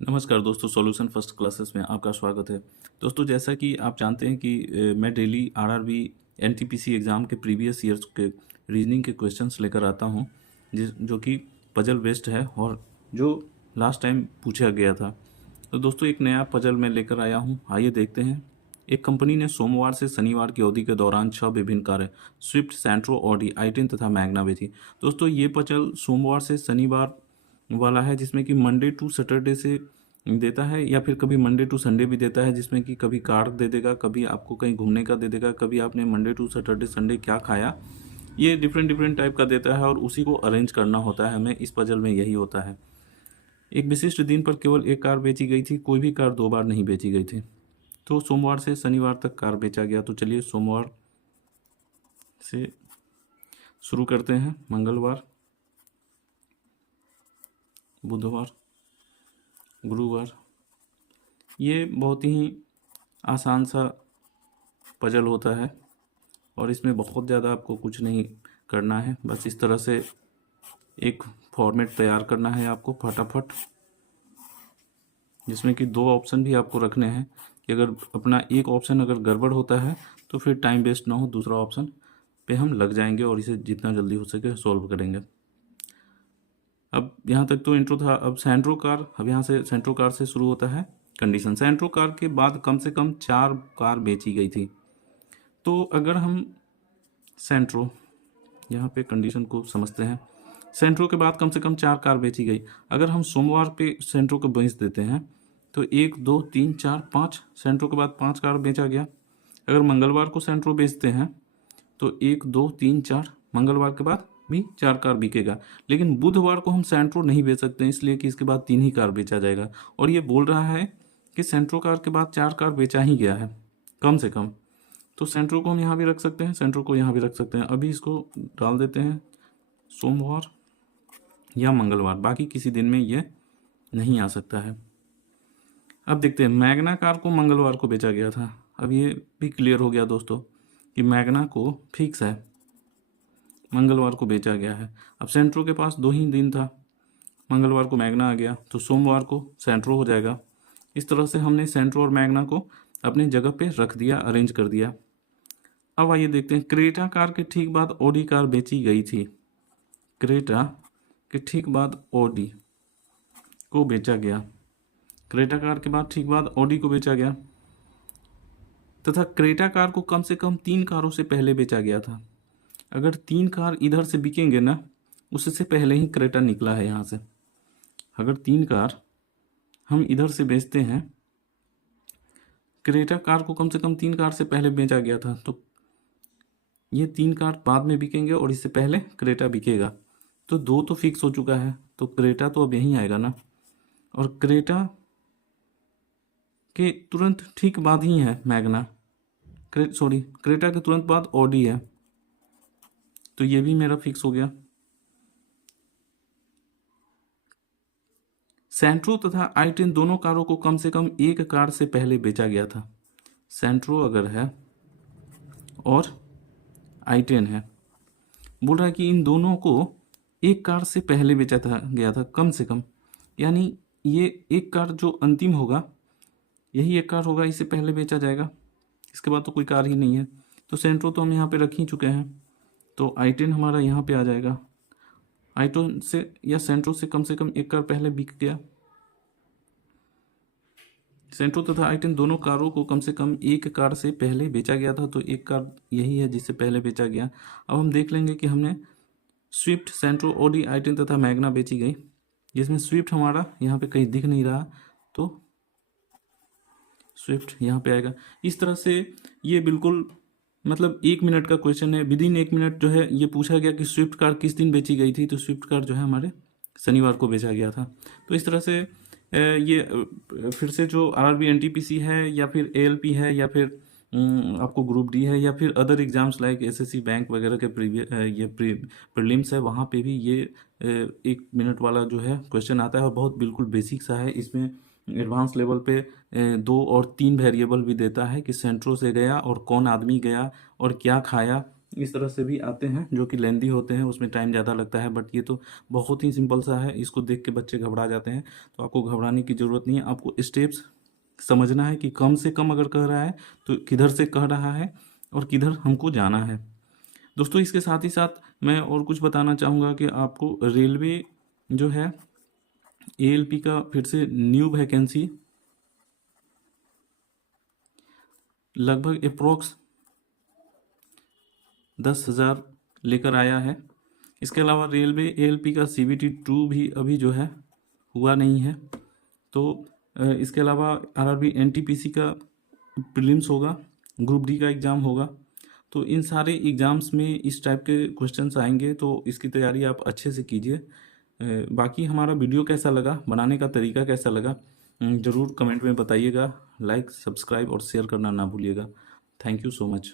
नमस्कार दोस्तों, solution first classes में आपका स्वागत है। दोस्तों, जैसा कि आप जानते हैं कि मैं डेली आरआरबी एनटीपीसी एग्ज़ाम के प्रीवियस ईयर्स के रीजनिंग के क्वेश्चंस लेकर आता हूं, जो कि पजल बेस्ड है और जो लास्ट टाइम पूछा गया था। तो दोस्तों, एक नया पजल मैं लेकर आया हूं, आइए देखते हैं। एक कंपनी ने सोमवार से शनिवार की अवधि के दौरान 6 विभिन्न कारें स्विफ्ट, सैंट्रो, ऑडी, आई-10 तथा मैग्ना बेची। दोस्तों, ये पजल सोमवार से शनिवार वाला है, जिसमें कि मंडे टू सैटरडे से देता है या फिर कभी मंडे टू संडे भी देता है, जिसमें कि कभी कार दे देगा, कभी आपको कहीं घूमने का दे देगा, कभी आपने मंडे टू सैटरडे संडे क्या खाया, ये डिफरेंट डिफरेंट टाइप का देता है और उसी को अरेंज करना होता है हमें। इस पजल में यही होता है। एक विशिष्ट दिन पर केवल एक कार बेची गई थी, कोई भी कार दो बार नहीं बेची गई थी। तो सोमवार से शनिवार तक कार बेचा गया। तो चलिए सोमवार से शुरू करते हैं। मंगलवार, बुधवार, गुरुवार। ये बहुत ही आसान सा पजल होता है और इसमें बहुत ज़्यादा आपको कुछ नहीं करना है, बस इस तरह से एक फॉर्मेट तैयार करना है आपको फटाफट, जिसमें कि दो ऑप्शन भी आपको रखने हैं कि अगर अपना एक ऑप्शन अगर गड़बड़ होता है तो फिर टाइम वेस्ट ना हो, दूसरा ऑप्शन पे हम लग जाएंगे और इसे जितना जल्दी हो सके सॉल्व करेंगे। अब यहाँ तक तो इंट्रो था। अब सेंट्रो कार, अब यहाँ से सेंट्रो कार से शुरू होता है कंडीशन। सेंट्रो कार के बाद कम से कम 4 कार बेची गई थी। तो अगर हम सेंट्रो, यहाँ पे कंडीशन को समझते हैं। सेंट्रो के बाद कम से कम 4 कार बेची गई। अगर हम सोमवार पे सेंट्रो को बेच देते हैं तो 1 2 3 4 5, सेंट्रो के बाद 5 कार बेचा गया। अगर मंगलवार को सेंट्रो बेचते हैं तो 1 2 3 4, मंगलवार के बाद भी 4 कार बिकेगा। लेकिन बुधवार को हम सेंट्रो नहीं बेच सकते, इसलिए कि इसके बाद 3 ही कार बेचा जाएगा। और ये बोल रहा है कि सेंट्रो कार के बाद 4 कार बेचा ही गया है कम से कम। तो सेंट्रो को हम यहाँ भी रख सकते हैं, सेंट्रो को यहाँ भी रख सकते हैं। अभी इसको डाल देते हैं सोमवार या मंगलवार, बाकी किसी दिन में ये नहीं आ सकता है। अब देखते हैं, मैग्ना कार को मंगलवार को बेचा गया था। अब ये भी क्लियर हो गया दोस्तों कि मैग्ना को फिक्स है, मंगलवार को बेचा गया है। अब सेंट्रो के पास 2 ही दिन था, मंगलवार को मैग्ना आ गया तो सोमवार को सेंट्रो हो जाएगा। इस तरह से हमने सेंट्रो और मैग्ना को अपनी जगह पे रख दिया, अरेंज कर दिया। अब आइए देखते हैं, क्रेटा कार के ठीक बाद ऑडी कार बेची गई थी। क्रेटा के ठीक बाद ऑडी को बेचा गया। क्रेटा कार के बाद ठीक बाद ऑडी को बेचा गया तथा क्रेटा कार को कम से कम 3 कारों से पहले बेचा गया था। अगर 3 कार इधर से बिकेंगे ना, उससे पहले ही क्रेटा निकला है यहाँ से। अगर 3 कार हम इधर से बेचते हैं, क्रेटा कार को कम से कम 3 कार से पहले बेचा गया था, तो ये 3 कार बाद में बिकेंगे और इससे पहले क्रेटा बिकेगा। तो 2 तो फिक्स हो चुका है, तो क्रेटा तो अब यहीं आएगा ना। और क्रेटा के तुरंत ठीक बाद ही है मैग्ना, क्रेटा के तुरंत बाद ऑडी है, तो ये भी मेरा फिक्स हो गया। सेंट्रो तथा आई-10 दोनों कारों को कम से कम एक कार से पहले बेचा गया था। सेंट्रो अगर है और आई-10 है, बोल रहा है कि इन दोनों को एक कार से पहले बेचा था गया था कम से कम, यानी ये एक कार जो अंतिम होगा यही एक कार होगा, इससे पहले बेचा जाएगा, इसके बाद तो कोई कार ही नहीं है। तो सेंट्रो तो हम यहाँ पे रख ही चुके हैं, तो आई-10 हमारा यहाँ पे आ जाएगा। आई-10 से या सेंट्रो से कम एक कार पहले बिक गया। सेंट्रो तथा आई-10 दोनों कारों को कम से कम एक कार से पहले बेचा गया था, तो एक कार यही है जिससे पहले बेचा गया। अब हम देख लेंगे कि हमने स्विफ्ट, सेंट्रो, ऑडी, आई-10 तथा मैग्ना बेची गई, जिसमें स्विफ्ट हमारा यहाँ पे कहीं दिख नहीं रहा, तो स्विफ्ट यहाँ पे आएगा। इस तरह से ये बिल्कुल मतलब 1 मिनट का क्वेश्चन है। विदिन 1 मिनट जो है ये पूछा गया कि स्विफ्ट कार किस दिन बेची गई थी, तो स्विफ्ट कार जो है हमारे शनिवार को बेचा गया था। तो इस तरह से फिर से जो आरआरबी एनटीपीसी है या फिर एएलपी है या फिर आपको ग्रुप डी है या फिर other exams like SSC bank वगैरह के प्रीलिम्स है, वहाँ पे भी ये 1 मिनट वाला जो है क्वेश्चन आता है और बहुत बिल्कुल बेसिक सा है। इसमें एडवांस लेवल पे 2 और 3 वेरिएबल भी देता है कि सेंट्रो से गया और कौन आदमी गया और क्या खाया, इस तरह से भी आते हैं जो कि लेंदी होते हैं, उसमें टाइम ज़्यादा लगता है। बट ये तो बहुत ही सिंपल सा है, इसको देख के बच्चे घबरा जाते हैं। तो आपको घबराने की ज़रूरत नहीं है, आपको स्टेप्स समझना है कि कम से कम अगर कह रहा है तो किधर से कह रहा है और किधर हमको जाना है। दोस्तों इसके साथ ही साथ मैं और कुछ बताना चाहूँगा कि आपको रेलवे जो है ALP का फिर से न्यू वैकेंसी लगभग अप्रोक्स 10,000 लेकर आया है। इसके अलावा रेलवे ALP का CBT 2 भी अभी जो है हुआ नहीं है। तो इसके अलावा RRB NTPC का प्रीलिम्स होगा, ग्रुप डी का एग्ज़ाम होगा। तो इन सारे एग्ज़ाम्स में इस टाइप के क्वेश्चंस आएंगे, तो इसकी तैयारी आप अच्छे से कीजिए। बाकी हमारा वीडियो कैसा लगा, बनाने का तरीका कैसा लगा, ज़रूर कमेंट में बताइएगा। लाइक, सब्सक्राइब और शेयर करना ना भूलिएगा। Thank you so much.